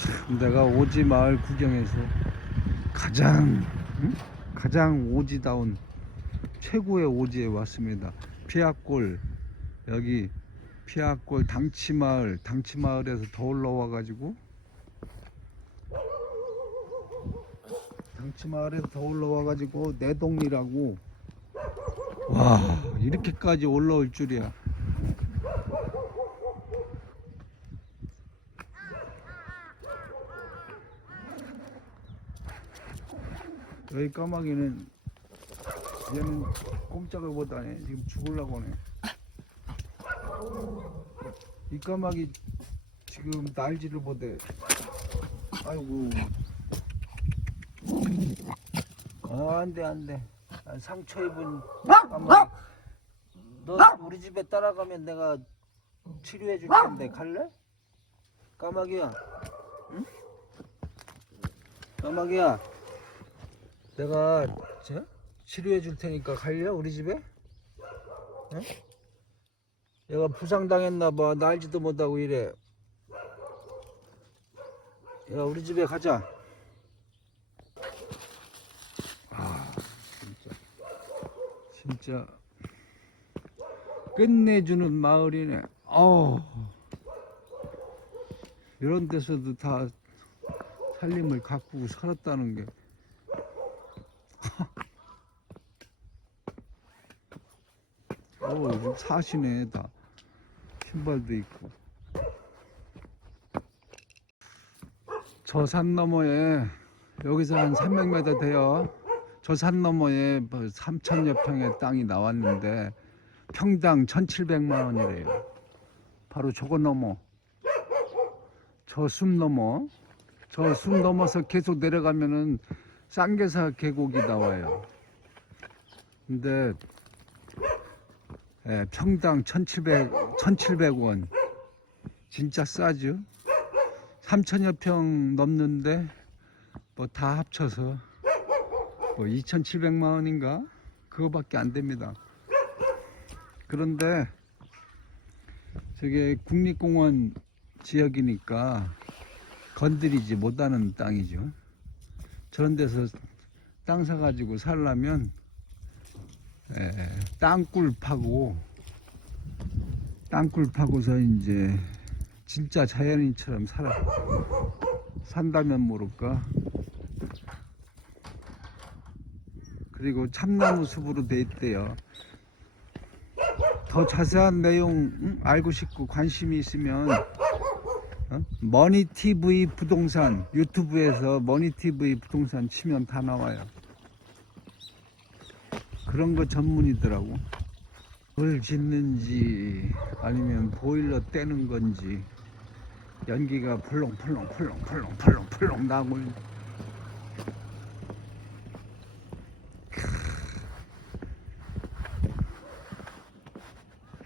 참, 내가 오지 마을 구경에서 가장 응? 가장 오지다운 최고의 오지에 왔습니다. 피아골 여기 피아골 당치마을 당치마을에서 더 올라와 가지고 당치마을에서 더 올라와 가지고 내동리라고 와 이렇게까지 올라올 줄이야. 여기 까마귀는 얘는 꼼짝을 못하네. 지금 죽을라고 하네. 이 까마귀 지금 날지를 못해. 아이고. 아, 안돼 안돼. 아, 상처 입은 까마귀. 너 우리 집에 따라가면 내가 치료해 줄 텐데 갈래? 까마귀야. 응? 까마귀야 내가 저? 치료해 줄 테니까 갈려 우리 집에? 응? 얘가 부상 당했나 봐 날지도 못하고 이래. 야 우리 집에 가자. 아 진짜 진짜 끝내주는 마을이네. 어 이런 데서도 다 살림을 가꾸고 살았다는 게. 어, 요즘 사시네, 다. 신발도 있고. 저 산 너머에, 여기서 한 300m 돼요. 저 산 너머에 3천여 평의 땅이 나왔는데, 평당 1,700만 원이래요. 바로 저거 넘어. 저숨 넘어. 저숨 넘어서 계속 내려가면은 쌍계사 계곡이 나와요. 근데 예, 평당 1,700 1,700원. 진짜 싸죠? 3천여 평 넘는데 뭐 다 합쳐서 뭐 2,700만 원인가? 그거밖에 안 됩니다. 그런데 저게 국립공원 지역이니까 건드리지 못하는 땅이죠. 저런 데서 땅 사가지고 살려면 에, 땅굴 파고 땅굴 파고서 이제 진짜 자연인처럼 살아. 산다면 모를까? 그리고 참나무 숲으로 돼 있대요. 더 자세한 내용 응? 알고 싶고 관심이 있으면 어? 머니TV 부동산 유튜브에서 머니TV 부동산 치면 다 나와요 그런 거 전문이더라고. 뭘 짓는지 아니면 보일러 떼는 건지 연기가 펄렁펄렁 나고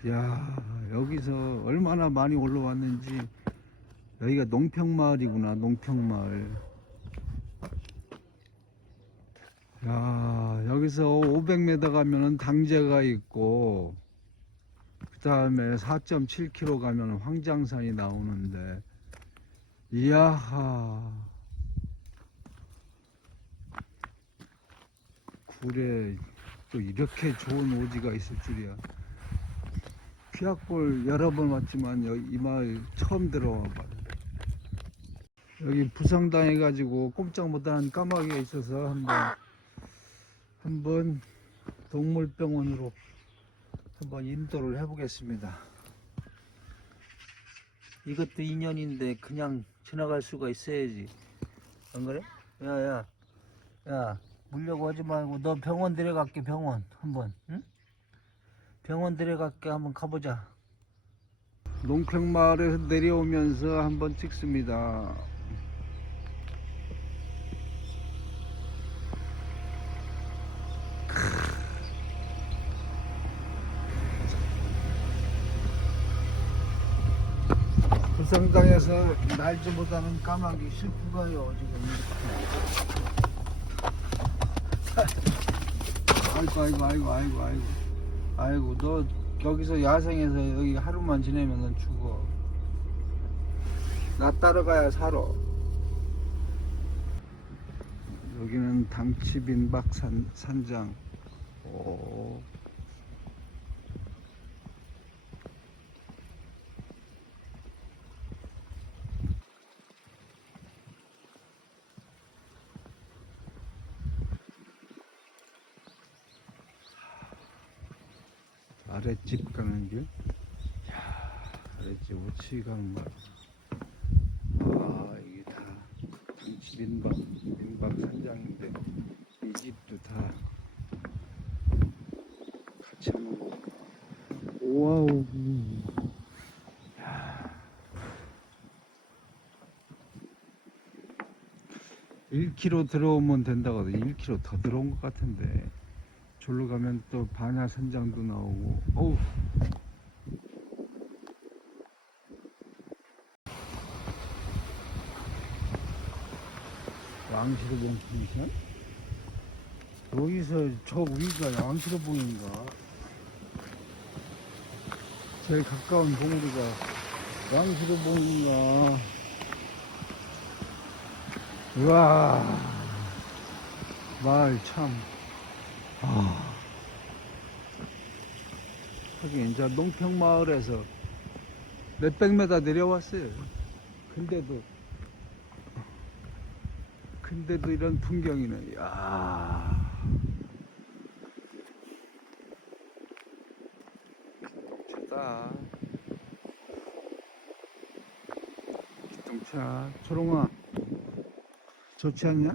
야 여기서 얼마나 많이 올라왔는지 여기가 농평마을이구나 농평마을 야, 여기서 500m 가면은 당제가 있고, 그 다음에 4.7km 가면 황장산이 나오는데, 이야하. 굴에 또 이렇게 좋은 오지가 있을 줄이야. 피학골 여러 번 왔지만 이 마을 처음 들어와 봐. 여기 부상당해가지고 꼼짝 못하는 까마귀가 있어서 한번 한번 동물병원으로 한번 인도를 해보겠습니다. 이것도 인연인데 그냥 지나갈 수가 있어야지. 안 그래? 야야, 야 물려고 하지 말고 너 병원 데려갈게 병원 한번. 응? 병원 데려갈게 한번 가보자. 농평마을에서 내려오면서 한번 찍습니다. 구성당에서 날지 못하는 까마귀 슬프가요 지금. 아이고 아이고 아이고 아이고 아이고. 아이고 너 여기서 야생에서 여기 하루만 지내면 죽어. 나 따라가야 살아. 여기는 당치빈 박산 산장. 오. 아랫집 가는 길. 야, 아랫집 우측 가는 말. 아, 이게 다 당치 민박, 민박 산장인데 이 집도 다 같이 한번 와우. 야. 1km 들어오면 된다거든. 1km 더 들어온 것 같은데. 졸로 가면 또 반야 산장도 나오고. 어우. 왕시로봉 펜션? 여기서 저 위가 왕시로봉인가? 제일 가까운 봉우리가 왕시로봉인가? 우와, 마을 참, 아. 하긴, 이제 농평마을에서 몇백 메다 내려왔어요. 근데도 근데도 이런 풍경이네. 야. 좋다. 기똥차. 초롱아. 좋지 않냐?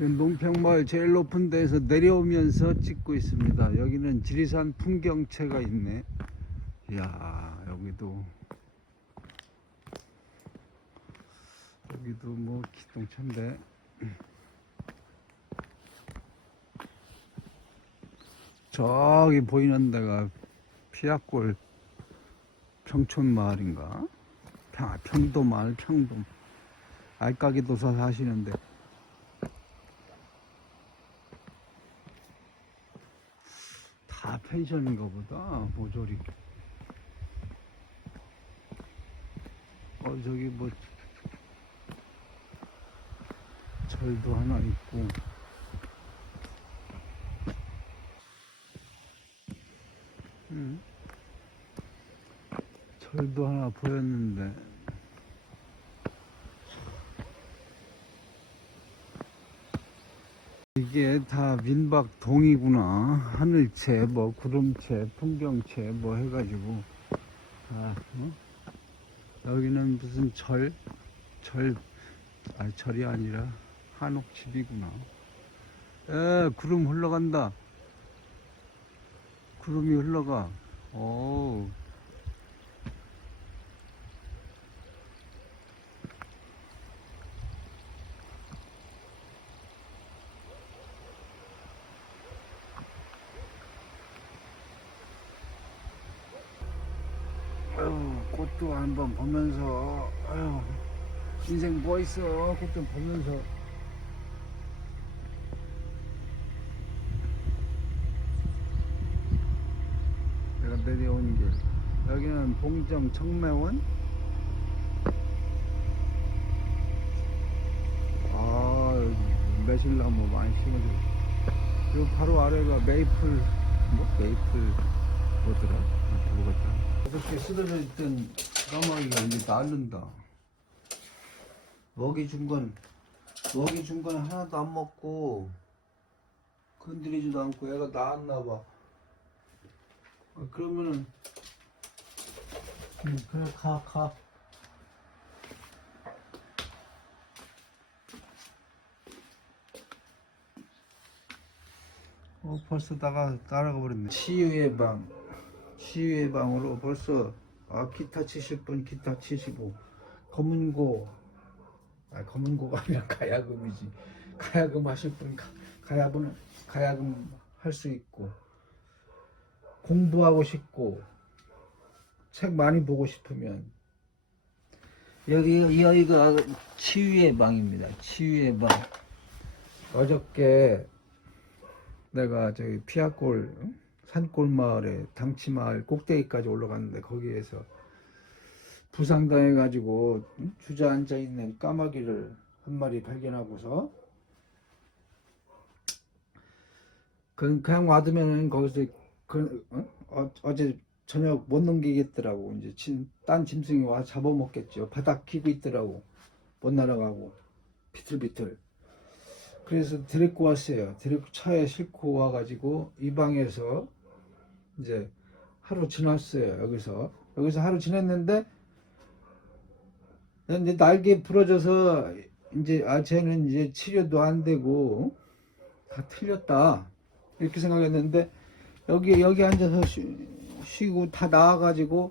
지금 농평마을 제일 높은 데에서 내려오면서 찍고 있습니다. 여기는 지리산 풍경채가 있네. 이야 여기도. 여기도 뭐 기똥차인데. 저기 보이는 데가 피약골 평촌 마을인가? 평, 평도 마을 평도 알까기 도사 사시는데 다 펜션인가 보다 모조리. 어 저기 뭐 절도 하나 있고. 음. 절도 하나 보였는데 이게 다 민박동이구나 하늘채 뭐 구름채 풍경채 뭐 해가지고 다 어? 여기는 무슨 절, 절, 아니 절이 아니라 한옥집이구나. 에, 구름 흘러간다. 구름이 흘러가. 오. 아유, 꽃도 한번 보면서, 아유, 인생 뭐 있어? 꽃 좀 보면서. 내가 내려온 길. 여기는 봉정 청매원. 아, 매실나무 많이 심어져. 요 바로 아래가 메이플, 뭐? 메이플, 뭐더라? 아, 모르겠다. 이렇게 쓰러져 있던 까마귀가 이제 날른다. 먹이 준 건, 먹이 준 건 하나도 안 먹고, 건드리지도 않고 애가 나왔나 봐. 아, 그러면은, 음, 그래, 가, 가. 어, 벌써 나가, 따라가 버렸네. 치유의 방. 치유의 방으로 벌써 아 기타 치실 분 기타 치시고 검은고 아 검은고가 아니라 가야금이지. 가야금 하실 분 가, 가야금 가야금 할 수 있고 공부하고 싶고 책 많이 보고 싶으면. 여기 여기가 치유의 방입니다. 치유의 방. 어저께 내가 저기 피아골 응? 산골 마을에 당치마을 꼭대기까지 올라갔는데 거기에서 부상당해 가지고 응? 주저앉아 있는 까마귀를 한 마리 발견하고서 그 그냥 와두면은 거기서 그 어? 어, 어제 저녁 못 넘기겠더라고. 이제 친, 딴 짐승이 와 잡아먹겠죠 바닥 키고 있더라고. 못 날아가고. 비틀비틀. 그래서 데리고 왔어요. 데리고 차에 싣고 와가지고 이 방에서 이제 하루 지났어요 여기서 여기서 하루 지냈는데 이제 날개 부러져서 이제 아 쟤는 이제 치료도 안 되고 다 틀렸다 이렇게 생각했는데 여기 여기 앉아서 쉬, 쉬고 다 나와가지고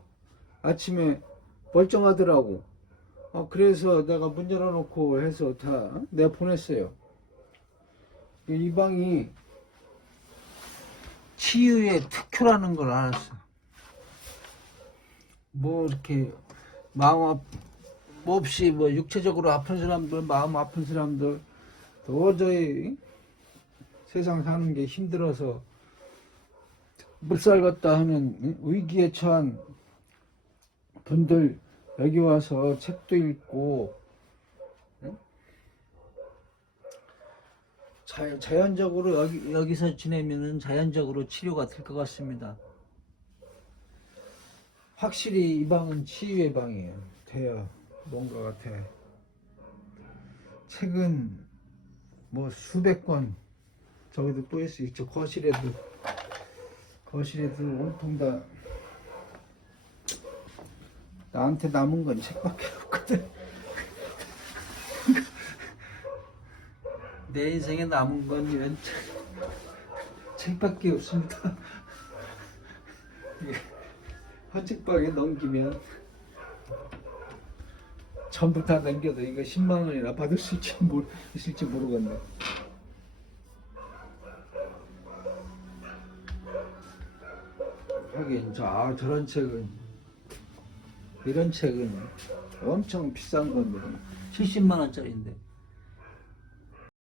아침에 멀쩡하더라고. 어, 그래서 내가 문 열어놓고 해서 다 내가 보냈어요. 이 방이 치유의 특효라는 걸 알았어. 뭐 이렇게 마음 아, 뭐 없이 뭐 육체적으로 아픈 사람들, 마음 아픈 사람들 도저히 세상 사는 게 힘들어서 못 살겠다 하는 위기에 처한 분들 여기 와서 책도 읽고 자, 자연적으로 여기, 여기서 지내면은 자연적으로 치료가 될 것 같습니다. 확실히 이 방은 치유의 방이에요. 돼요. 뭔가 같아. 책은 뭐 수백 권 저기도 또 있어 있죠. 거실에도 거실에도 온통 다 나한테 남은 건 책밖에 없거든. 내 인생에 남은 건 이런 책, 책밖에 없습니다. 헌책방에 넘기면 전부 다 넘겨도 이거 10만 원이나 받을 수 있을지, 모르, 있을지 모르겠네. 하긴 저 아, 저런 책은 이런 책은 엄청 비싼 건데 70만 원짜리인데